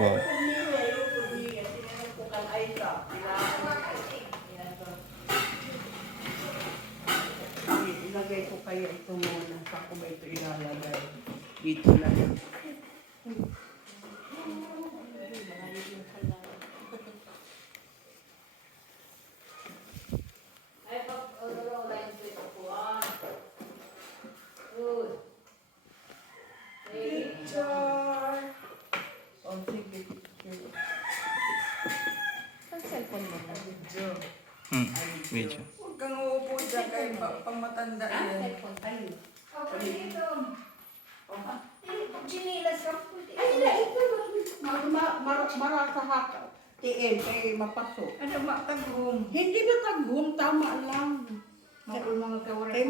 Wow. Ilagay ko kaya ito muna. Saan ko ba ito ilalagay? Dito lang. Picture! Oh, sige, picture. Ang cellphone mo na. Video. Video. Huwag kang uupo dyan kayo pang matanda yan. Cellphone tayo. Chinilas ka. Ay, na, ito. Marasa haka. TM, kay mapasok. Ano ba, tagong? Hindi ba tagum? Tama lang. Mga kawaray. Kay